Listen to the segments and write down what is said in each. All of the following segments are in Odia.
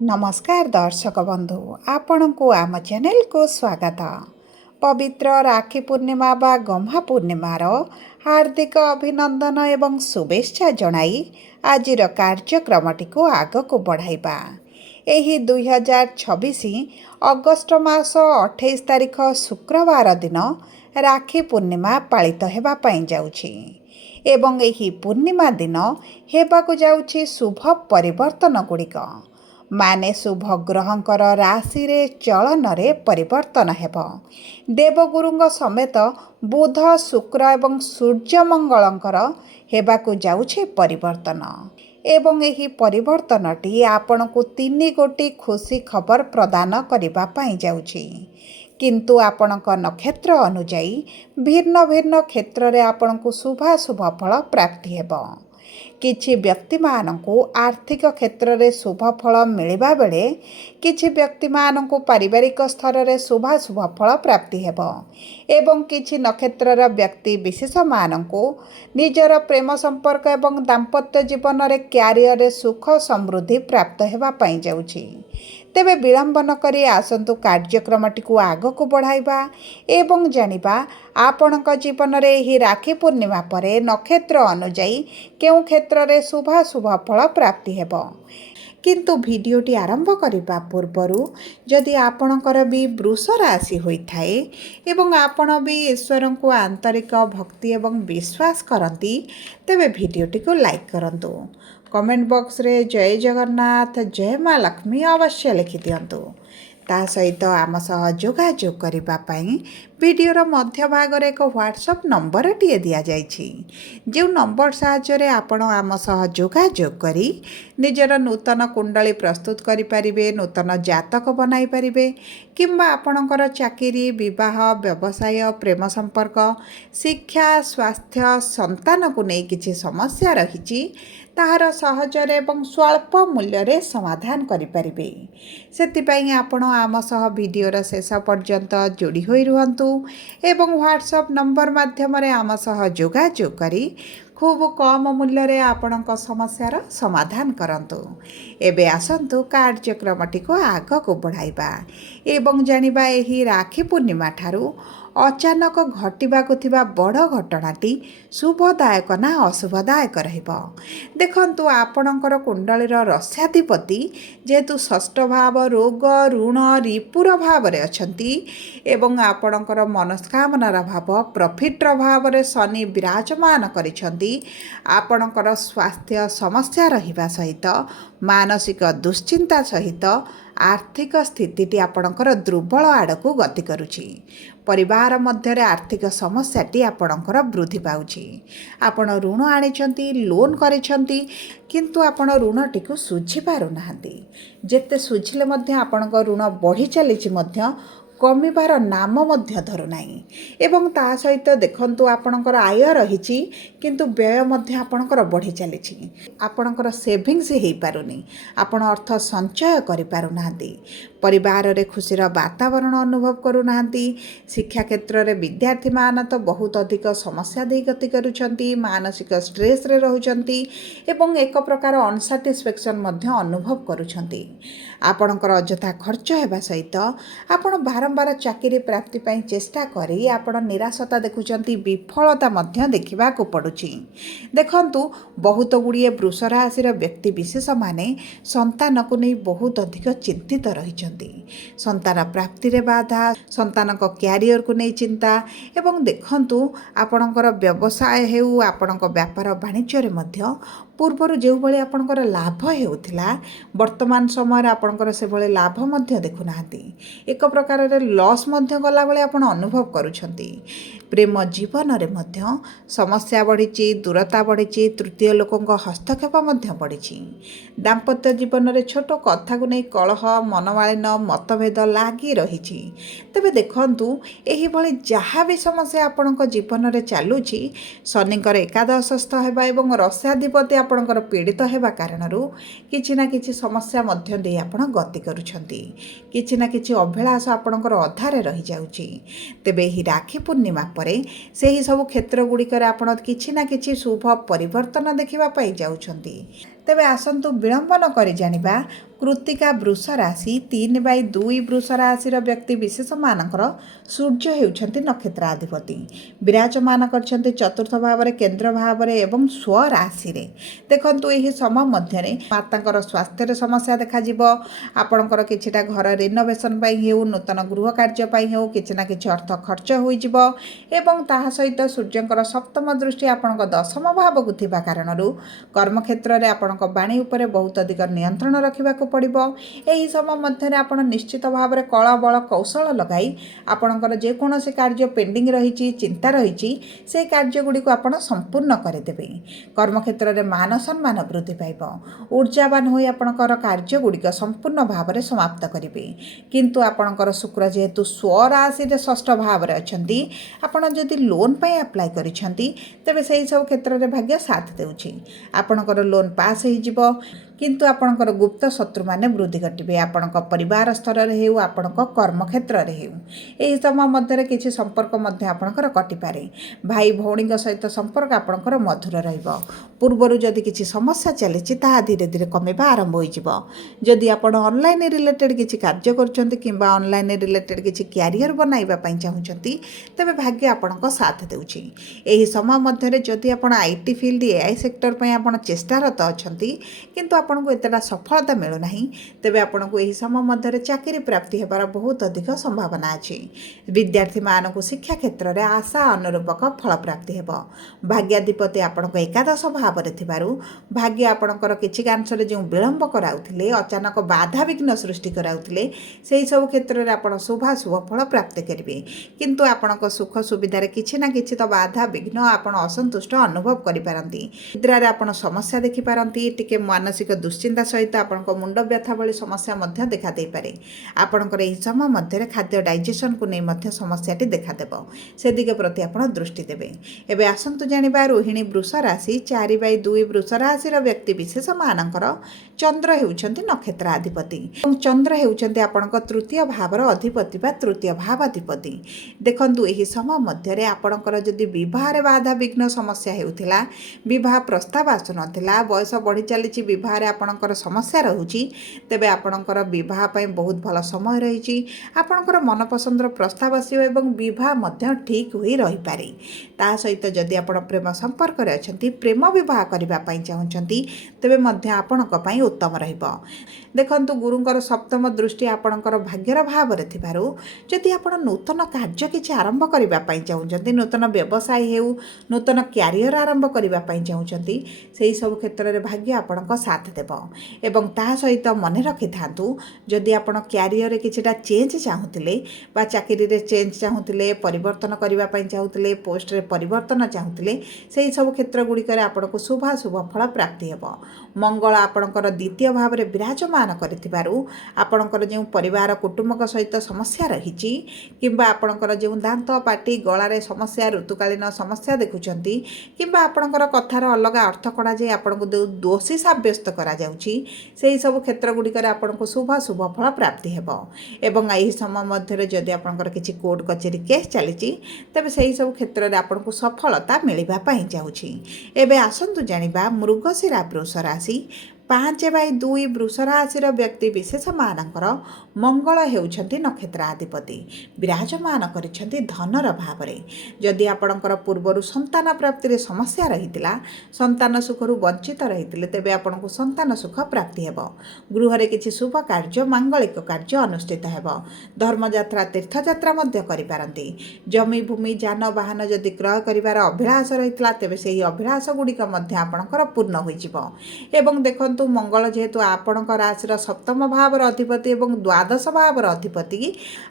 नमस्कार दर्शक बंधु आपण को आम चैनल को स्वागत। पवित्र राखी पूर्णिमा बा गम्हा पूर्णिमार हार्दिक अभिनंदन एवं शुभेच्छा जणाई आजिर कार्यक्रमटी को आग को बढ़ाइबा। एही 2026 अगस्ट मास 28 तारिख शुक्रवार दिन राखी पूर्णिमा पालित हेबा पई जाउछि एवं एही पूर्णिमा दिन हेबाकु जाउछि शुभ परिवर्तन गुड़िक माने शुभ ग्रहंकर राशि रे चलन रे परिवर्तन हेब। देवगुरुंग समेत बुध शुक्र एवं सूर्य मंगलंकर हेबाकु जाउछि परिवर्तन एवं एही परिवर्तनटी आपनकु 3 गोटी खुशी खबर प्रदान करिबा पई जाउछि। किंतु आपणक नक्षत्र अनुजाई भिन्न भिन्न क्षेत्र रे आपनकु शुभ फल प्राप्ति हेब। किछि व्यक्ति मानकु आर्थिक क्षेत्र रे शुभ फल मिलिबा बेले किछि व्यक्ति मानकु पारिवारिक स्तर रे शुभ फल प्राप्ति हेब एवं किछि नक्षत्रर व्यक्ति विशेष मानकु निजर प्रेम संपर्क एवं दाम्पत्य जीवन रे क्यारियर रे सुख समृद्धि प्राप्त हेबा पई जाउछि। तेबे विलंब न करी आसंतु कार्यक्रमटी को आग को बढ़ाइबा एवं जानिबा आपणक जीवन रे ही राखी पूर्णिमा परे नक्षत्र अनुजाई केउ क्षेत्र रे शुभ फल प्राप्ति हेब। किंतु भिडियोटी आरंभ करने पूर्वरु जदि आपणकर भी वृष राशि होइथाए एवं आपण भी ईश्वर को आंतरिक भक्ति एवं विश्वास करती तेबे भिडियोटी को लाइक करंतु। कमेंट बॉक्स रे जय जगन्नाथ जय माँ लक्ष्मी अवश्य लिखि दियंतु। ता सहित आम सह जोगाजोग करिबा पई वीडियोर मध्य भाग रे एक व्हाट्सएप नंबर टिए दिया जाइछि। जो नंबर साहाय्य रे आपण आम सह जोगाजोग करी निजर नूतन कुंडली प्रस्तुत करि परिबे, नूतन जातक बनाई परिबे किंबा आपणकर चाकरी विवाह व्यवसाय प्रेम संपर्क शिक्षा स्वास्थ्य संतान को नहीं किछि समस्या रहिछि ताहार सहजरे एवं स्वल्प मूल्य रे समाधान करि परिबे। सेतिपई आपण आम सह वीडियोर शेष पर्यंत जोड़ी होई रुहंतु एवं व्हाट्सएप नंबर माध्यम रे आम सह जोगाजोग करी खूब कम मूल्य रे आपणक समस्यार समाधान करंतु। एबे आसंतु कार्यक्रमटी को आग को बढ़ाइबा एवं जानिबा एही राखी पूर्णिमा ठारू अचानक घटिबाकु थिबा बड़ घटनाटी शुभदायक ना अशुभदायक रहिबो। देखंतु आपणकर कुंडलीर रस्याधिपति जेहेतु षष्ठ भाव रोग ऋण रिपुर भाव रे अछंती एवं आपणकर मनस्कामनार भाव प्रॉफिटर भाव रे शनि विराजमान करिसंती। आपणकर स्वास्थ्य समस्या रहिबा सहित मानसिक दुश्चिंता सहित आर्थिक स्थितिटी आपणकर दुर्बल आड़कू गति करुछि। परिवार मध्य आर्थिक समस्याटी आपणकर वृद्धि पाउछि। आपण ऋण आनिछंती लोन करिछंती किंतु आपण ऋणटी को सुझी पारु नाहंती। जेते सुझिले मध्य आपणक ऋण बढ़ी चलिछि मध्य कमिबार नाम मध्य धरु नाही एवं ता सहित देखंतु आपणकर आय रहिछि किंतु व्यय मध्य आपणकर बढ़ी चलिछि। आपणकर सेविंग्स हेई पारुनी, आपण अर्थ संचय करि पारु नाहंती। परिवार रे खुशीर वातावरण अनुभव करू नाहंती। शिक्षा क्षेत्र रे विद्यार्थी मान तो बहुत अधिक समस्या दे गति करूछंती, मानसिक स्ट्रेस रे रहुछंती एवं एक प्रकार अनसैटिस्फैक्शन मध्य अनुभव करूछंती। आपणकर अजथा खर्च हेबा सहित आपण बारंबार चाकरी प्राप्ति पई चेष्टा करी आपण निराशता देखुछंती, विफलता मध्य देखिबा को पडुछि। देखंतु बहुत गुड़िए वृष राशि व्यक्ति विशेष माने संतान को नहीं बहुत अधिक चिंतित रहिछंती। संतान प्राप्ति रे बाधा, संतान को क्यारियर को नहीं चिंता एवं देखंतु आपणकर व्यवसाय हेउ आपणक व्यापार वाणिज्य रे मध्य पूर्वर जो भली आपणकर लाभ हेउथिला वर्तमान समय आपणकर से भली लाभ मध्य देखु नाहंती। एक प्रकार रे लॉस मध्य गला भली आपण अनुभव करूछंती। प्रेम जीवन रे मध्य समस्या बढ़िछि, दूरता बढ़िछि, तृतीय लोकंक हस्तक्षेप मध्य बढ़िछि। दाम्पत्य जीवन रे छोट कथा को नहीं कलह मनमालिन मतभेद लागी रहिछि। तबे देखंतु एही भली जहा भी समस्या आपणक जीवन रे चालुछि शनिकर एकादशस्थ हेबा एवं रस्याधिपति आपणकर पीड़ित हेबा कारणरू किछि ना किछि समस्या मध्य दे आपण गति करूछंती। किछि ना किछि अभिलाष आपणकर अधारे रहि जाउछि। तेबे एही राखी पूर्णिमा परे सेही सब क्षेत्र गुड़िकर आपण किछि ना किछि शुभ परिवर्तन देखिबा पाई जाउछंती। ତେବେ ଆସନ୍ତୁ ବିଳମ୍ବ ନ କରି ଜାଣିବା କୃତ୍ତିକା ବୃଷ ରାଶି 3/2 ବୃଷ ରାଶିର ବ୍ୟକ୍ତି ବିଶେଷମାନଙ୍କର ସୂର୍ଯ୍ୟ ହେଉଛନ୍ତି ନକ୍ଷତ୍ରାଧିପତି। ବିରାଜମାନ କରିଛନ୍ତି ଚତୁର୍ଥ ଭାବରେ, କେନ୍ଦ୍ର ଭାବରେ ଏବଂ ସ୍ୱରାଶିରେ। ଦେଖନ୍ତୁ ଏହି ସମୟ ମଧ୍ୟରେ ମାତାଙ୍କର ସ୍ୱାସ୍ଥ୍ୟରେ ସମସ୍ୟା ଦେଖାଯିବ। ଆପଣଙ୍କର କିଛିଟା ଘର ରିନୋଭେସନ୍ ପାଇଁ ହେଉ, ନୂତନ ଗୃହ କାର୍ଯ୍ୟ ପାଇଁ ହେଉ, କିଛି ନା କିଛି ଅର୍ଥ ଖର୍ଚ୍ଚ ହୋଇଯିବ ଏବଂ ତାହା ସହିତ ସୂର୍ଯ୍ୟଙ୍କର ସପ୍ତମ ଦୃଷ୍ଟି ଆପଣଙ୍କ ଦଶମ ଭାବକୁ ଥିବା କାରଣରୁ କର୍ମକ୍ଷେତ୍ରରେ ଆପଣଙ୍କ ବାଣୀ ଉପରେ ବହୁତ ଅଧିକ ନିୟନ୍ତ୍ରଣ ରଖିବାକୁ ପଡ଼ିବ। ଏହି ସମୟ ମଧ୍ୟରେ ଆପଣ ନିଶ୍ଚିତ ଭାବରେ କଳ ବଳ କୌଶଳ ଲଗାଇ ଆପଣଙ୍କର ଯେକୌଣସି କାର୍ଯ୍ୟ ପେଣ୍ଡିଂ ରହିଛି, ଚିନ୍ତା ରହିଛି, ସେହି କାର୍ଯ୍ୟଗୁଡ଼ିକୁ ଆପଣ ସମ୍ପୂର୍ଣ୍ଣ କରିଦେବେ। କର୍ମକ୍ଷେତ୍ରରେ ମାନ ସମ୍ମାନ ବୃଦ୍ଧି ପାଇବ। ଊର୍ଜାବାନ ହୋଇ ଆପଣଙ୍କର କାର୍ଯ୍ୟଗୁଡ଼ିକ ସମ୍ପୂର୍ଣ୍ଣ ଭାବରେ ସମାପ୍ତ କରିବେ। କିନ୍ତୁ ଆପଣଙ୍କର ଶୁକ୍ର ଯେହେତୁ ସ୍ୱରାଶିରେ ଷଷ୍ଠ ଭାବରେ ଅଛନ୍ତି, ଆପଣ ଯଦି ଲୋନ୍ ପାଇଁ ଆପ୍ଲାଏ କରିଛନ୍ତି ତେବେ ସେହି ସବୁ କ୍ଷେତ୍ରରେ ଭାଗ୍ୟ ସାଥ ଦେଉଛି। ଆପଣଙ୍କର ଲୋନ୍ ପାସ୍ ହୋଇଯିବ। କିନ୍ତୁ ଆପଣଙ୍କର ଗୁପ୍ତ ଶତ୍ରୁମାନେ ବୃଦ୍ଧି ଘଟିବେ। ଆପଣଙ୍କ ପରିବାର ସ୍ତରରେ ହେଉ, ଆପଣଙ୍କ କର୍ମକ୍ଷେତ୍ରରେ ହେଉ, ଏହି ସମୟ ମଧ୍ୟରେ କିଛି ସମ୍ପର୍କ ମଧ୍ୟ ଆପଣଙ୍କର କଟିପାରେ। ଭାଇ ଭଉଣୀଙ୍କ ସହିତ ସମ୍ପର୍କ ଆପଣଙ୍କର ମଧୁର ରହିବ। ପୂର୍ବରୁ ଯଦି କିଛି ସମସ୍ୟା ଚାଲିଛି ତାହା ଧୀରେ ଧୀରେ କମିବା ଆରମ୍ଭ ହୋଇଯିବ। ଯଦି ଆପଣ ଅନଲାଇନ୍ ରିଲେଟେଡ୍ କିଛି କାର୍ଯ୍ୟ କରୁଛନ୍ତି କିମ୍ବା ଅନଲାଇନ୍ ରିଲେଟେଡ୍ କିଛି କ୍ୟାରିୟର ବନାଇବା ପାଇଁ ଚାହୁଁଛନ୍ତି ତେବେ ଭାଗ୍ୟ ଆପଣଙ୍କ ସାଥ ଦେଉଛି। ଏହି ସମୟ ମଧ୍ୟରେ ଯଦି ଆପଣ IT ଫିଲ୍ଡ, AI ସେକ୍ଟର ପାଇଁ ଆପଣ ଚେଷ୍ଟାରତ ଅଛନ୍ତି କିନ୍ତୁ ଆପଣଙ୍କୁ ଏତେଟା ସଫଳତା ମିଳୁନାହିଁ, ତେବେ ଆପଣଙ୍କୁ ଏହି ସମୟ ମଧ୍ୟରେ ଚାକିରି ପ୍ରାପ୍ତି ହେବାର ବହୁତ ଅଧିକ ସମ୍ଭାବନା ଅଛି। ବିଦ୍ୟାର୍ଥୀମାନଙ୍କୁ ଶିକ୍ଷା କ୍ଷେତ୍ରରେ ଆଶା ଅନୁରୂପକ ଫଳ ପ୍ରାପ୍ତି ହେବ। ଭାଗ୍ୟାଧିପତି ଆପଣଙ୍କ ଏକାଦଶ ଭାବରେ ଥିବାରୁ ଭାଗ୍ୟ ଆପଣଙ୍କର କିଛି କାଂଶରେ ଯେଉଁ ବିଳମ୍ବ କରାଉଥିଲେ, ଅଚାନକ ବାଧାବିଘ୍ନ ସୃଷ୍ଟି କରାଉଥିଲେ, ସେହି ସବୁ କ୍ଷେତ୍ରରେ ଆପଣ ଶୁଭାଶୁଭ ଫଳ ପ୍ରାପ୍ତି କରିବେ। କିନ୍ତୁ ଆପଣଙ୍କ ସୁଖ ସୁବିଧାରେ କିଛି ନା କିଛି ତ ବାଧା ବିଘ୍ନ ଆପଣ ଅସନ୍ତୁଷ୍ଟ ଅନୁଭବ କରିପାରନ୍ତି। ନିଦ୍ରାରେ ଆପଣ ସମସ୍ୟା ଦେଖିପାରନ୍ତି। ଟିକେ ମାନସିକ ଦୁଶ୍ଚିନ୍ତା ସହିତ ଆପଣଙ୍କ ମୁଣ୍ଡ ବ୍ୟଥା ଭଳି ସମସ୍ୟା ମଧ୍ୟ ଦେଖାଦେଇପାରେ। ଆପଣଙ୍କର ଏହି ସମୟ ମଧ୍ୟରେ ଖାଦ୍ୟ ଡାଇଜେସନକୁ ନେଇ ମଧ୍ୟ ସମସ୍ୟାଟି ଦେଖାଦେବ। ସେ ଦିଗ ପ୍ରତି ଆପଣ ଦୃଷ୍ଟି ଦେବେ। ଏବେ ଆସନ୍ତୁ ଜାଣିବା ରୋହିଣୀ ବୃଷ ରାଶି 4/2 ବୃଷ ରାଶିର ବ୍ୟକ୍ତି ବିଶେଷମାନଙ୍କର ଚନ୍ଦ୍ର ହେଉଛନ୍ତି ନକ୍ଷତ୍ରାଧିପତି ଏବଂ ଚନ୍ଦ୍ର ହେଉଛନ୍ତି ଆପଣଙ୍କ ତୃତୀୟ ଭାବର ଅଧିପତି ବା ତୃତୀୟ ଭାବାଧିପତି। ଦେଖନ୍ତୁ ଏହି ସମୟ ମଧ୍ୟରେ ଆପଣଙ୍କର ଯଦି ବିବାହରେ ବାଧାବିଘ୍ନ ସମସ୍ୟା ହେଉଥିଲା, ବିବାହ ପ୍ରସ୍ତାବ ଆସୁନଥିଲା, ବୟସ ବଢ଼ି ଚାଲିଛି, ବିବାହରେ ଆପଣଙ୍କର ସମସ୍ୟା ରହୁଛି, ତେବେ ଆପଣଙ୍କର ବିବାହ ପାଇଁ ବହୁତ ଭଲ ସମୟ ରହିଛି। ଆପଣଙ୍କର ମନପସନ୍ଦର ପ୍ରସ୍ତାବ ଆସିବ ଏବଂ ବିବାହ ମଧ୍ୟ ଠିକ୍ ହୋଇ ରହିପାରେ। ତା ସହିତ ଯଦି ଆପଣ ପ୍ରେମ ସମ୍ପର୍କରେ ଅଛନ୍ତି, ପ୍ରେମ ବିବାହ କରିବା ପାଇଁ ଚାହୁଁଛନ୍ତି, ତେବେ ମଧ୍ୟ ଆପଣଙ୍କ ପାଇଁ ଉତ୍ତମ ରହିବ। ଦେଖନ୍ତୁ ଗୁରୁଙ୍କର ସପ୍ତମ ଦୃଷ୍ଟି ଆପଣଙ୍କର ଭାଗ୍ୟର ଭାବରେ ଥିବାରୁ ଯଦି ଆପଣ ନୂତନ କାର୍ଯ୍ୟ କିଛି ଆରମ୍ଭ କରିବା ପାଇଁ ଚାହୁଁଛନ୍ତି, ନୂତନ ବ୍ୟବସାୟ ହେଉ, ନୂତନ କ୍ୟାରିୟର ଆରମ୍ଭ କରିବା ପାଇଁ ଚାହୁଁଛନ୍ତି, ସେହି ସବୁ କ୍ଷେତ୍ରରେ ଭାଗ୍ୟ ଆପଣଙ୍କ ସାଥ ଦେବ। ଏବଂ ତାହା ସହିତ ମନେ ରଖିଥାନ୍ତୁ, ଯଦି ଆପଣ କ୍ୟାରିୟରରେ କିଛିଟା ଚେଞ୍ଜ ଚାହୁଁଥିଲେ ବା ଚାକିରିରେ ଚେଞ୍ଜ ଚାହୁଁଥିଲେ, ପରିବର୍ତ୍ତନ କରିବା ପାଇଁ ଚାହୁଁଥିଲେ, ପୋଷ୍ଟରେ ପରିବର୍ତ୍ତନ ଚାହୁଁଥିଲେ, ସେହି ସବୁ କ୍ଷେତ୍ର ଗୁଡ଼ିକରେ ଆପଣଙ୍କୁ ଶୁଭାଶୁଭ ଫଳ ପ୍ରାପ୍ତି ହେବ। ମଙ୍ଗଳ ଆପଣଙ୍କର ଦ୍ୱିତୀୟ ଭାବରେ ବିରାଜମାନ କରିଥିବାରୁ ଆପଣଙ୍କର ଯେଉଁ ପରିବାର କୁଟୁମ୍ବଙ୍କ ସହିତ ସମସ୍ୟା ରହିଛି କିମ୍ବା ଆପଣଙ୍କର ଯେଉଁ ଦାନ୍ତ ପାଟି ଗଳାରେ ସମସ୍ୟା, ଋତୁକାଳୀନ ସମସ୍ୟା ଦେଖୁଛନ୍ତି କିମ୍ବା ଆପଣଙ୍କର କଥାର ଅଲଗା ଅର୍ଥ କଢ଼ାଯାଇ ଆପଣଙ୍କୁ ଯେଉଁ ଦୋଷୀ ସାବ୍ୟସ୍ତ କରାଯାଉଛି, ସେହି ସବୁ କ୍ଷେତ୍ର ଗୁଡ଼ିକରେ ଆପଣଙ୍କୁ ଶୁଭାଶୁଭ ଫଳ ପ୍ରାପ୍ତି ହେବ। ଏବଂ ଏହି ସମୟ ମଧ୍ୟରେ ଯଦି ଆପଣଙ୍କର କିଛି କୋର୍ଟ କଚେରୀ କେସ୍ ଚାଲିଛି ତେବେ ସେହି ସବୁ କ୍ଷେତ୍ରରେ ଆପଣଙ୍କୁ ସଫଳତା ମିଳିବା ପାଇଁ ଯାଉଛି। ଏବେ ଆସନ୍ତୁ ଜାଣିବା ମୃଗଶିରା ବୃଷ ରାଶି 5/2 ବୃଷ ରାଶିର ବ୍ୟକ୍ତି ବିଶେଷମାନଙ୍କର ମଙ୍ଗଳ ହେଉଛନ୍ତି ନକ୍ଷତ୍ରାଧିପତି। ବିରାଜମାନ କରିଛନ୍ତି ଧନର ଭାବରେ। ଯଦି ଆପଣଙ୍କର ପୂର୍ବରୁ ସନ୍ତାନ ପ୍ରାପ୍ତିରେ ସମସ୍ୟା ରହିଥିଲା, ସନ୍ତାନ ସୁଖରୁ ବଞ୍ଚିତ ରହିଥିଲେ, ତେବେ ଆପଣଙ୍କୁ ସନ୍ତାନ ସୁଖ ପ୍ରାପ୍ତି ହେବ। ଗୃହରେ କିଛି ଶୁଭ କାର୍ଯ୍ୟ, ମାଙ୍ଗଳିକ କାର୍ଯ୍ୟ ଅନୁଷ୍ଠିତ ହେବ। ଧର୍ମଯାତ୍ରା, ତୀର୍ଥଯାତ୍ରା ମଧ୍ୟ କରିପାରନ୍ତି। ଜମି ଭୂମି ଯାନବାହନ ଯଦି କ୍ରୟ କରିବାର ଅଭିଳାଷ ରହିଥିଲା ତେବେ ସେହି ଅଭିଳାଷ ଗୁଡ଼ିକ ମଧ୍ୟ ଆପଣଙ୍କର ପୂର୍ଣ୍ଣ ହୋଇଯିବ। ଏବଂ ଦେଖନ୍ତୁ ମଙ୍ଗଳ ଯେହେତୁ ଆପଣଙ୍କ ରାଶିର ସପ୍ତମ ଭାବର ଅଧିପତି ଏବଂ ଦ୍ୱାଦଶ ଭାବର ଅଧିପତି,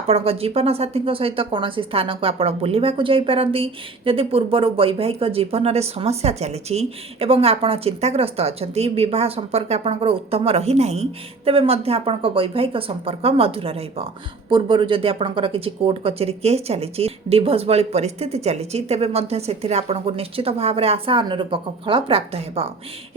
ଆପଣଙ୍କ ଜୀବନସାଥୀଙ୍କ ସହିତ କୌଣସି ସ୍ଥାନକୁ ଆପଣ ବୁଲିବାକୁ ଯାଇପାରନ୍ତି। ଯଦି ପୂର୍ବରୁ ବୈବାହିକ ଜୀବନରେ ସମସ୍ୟା ଚାଲିଛି ଏବଂ ଆପଣ ଚିନ୍ତାଗ୍ରସ୍ତ ଅଛନ୍ତି, ବିବାହ ସମ୍ପର୍କ ଆପଣଙ୍କର ଉତ୍ତମ ରହିନାହିଁ, ତେବେ ମଧ୍ୟ ଆପଣଙ୍କ ବୈବାହିକ ସମ୍ପର୍କ ମଧୁର ରହିବ। ପୂର୍ବରୁ ଯଦି ଆପଣଙ୍କର କିଛି କୋର୍ଟ କଚେରୀ କେସ୍ ଚାଲିଛି, ଡିଭୋର୍ସ ଭଳି ପରିସ୍ଥିତି ଚାଲିଛି, ତେବେ ମଧ୍ୟ ସେଥିରେ ଆପଣଙ୍କୁ ନିଶ୍ଚିତ ଭାବରେ ଆଶା ଅନୁରୂପକ ଫଳ ପ୍ରାପ୍ତ ହେବ।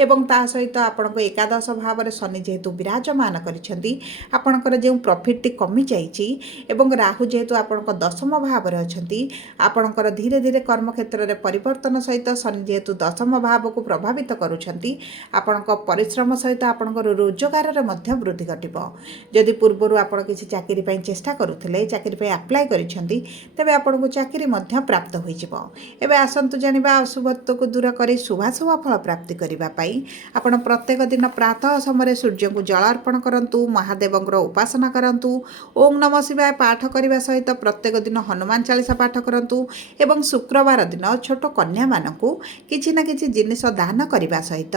ଏବଂ ତା ସହିତ ଆପଣଙ୍କ एकादश भाव शनि जेहेतु विराजमान करिसेंती आपणकर जो प्रॉफिट कमी जाइछि एवं राहु जेहेतु आपणक दशम भाव अछंती आपणकर धीरे धीरे कर्म क्षेत्र में परिवर्तन सहित शनि जेहेतु दशम भाव को प्रभावित करुछंती आपणक परिश्रम सहित आपणकर रोजगार रे मध्य वृद्धि घटिबो। जदि पूर्वरु आपण किसी चाकरी पई चेष्टा करुथिले चाकरी पई अप्लाई करिसेंती तेबे आपणको चाकरी मध्य प्राप्त होई जिवो। एबे आसंतु जानिबा अशुभत्व को दूर करी शुभाशुभ फल प्राप्ति करिबा पई आपण प्रत्येक दिन प्रातः समय सूर्य को जल अर्पण करंतु महादेवंकर उपासना करंतु ओम नमः शिवाय पाठ करने सहित प्रत्येक दिन हनुमान चालीसा पाठ करंतु एवं शुक्रवार दिन छोट कन्या मानकु किछि ना किछि जिनिस दान करने सहित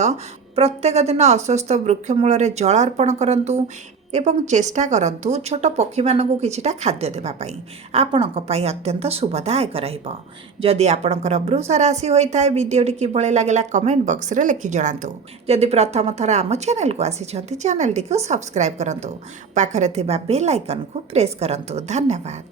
प्रत्येक दिन अस्वस्थ वृक्ष मूल जल अर्पण करंतु एवं चेष्टा करंतु छोट पक्षी मानकु किछिटा खाद्य देबा पई आपणक पई अत्यंत शुभदायक रहिबो। जदि आपणकर वृष राशि होइथाय वीडियोटी किभଳି लागला कमेंट बॉक्स रे लिखि जणांतु। जदि प्रथम थर आम चैनल को आसिछथि चैनल टी को सब्सक्राइब करंतु पाखरे थिबा बेल आइकन को प्रेस करंतु। धन्यवाद।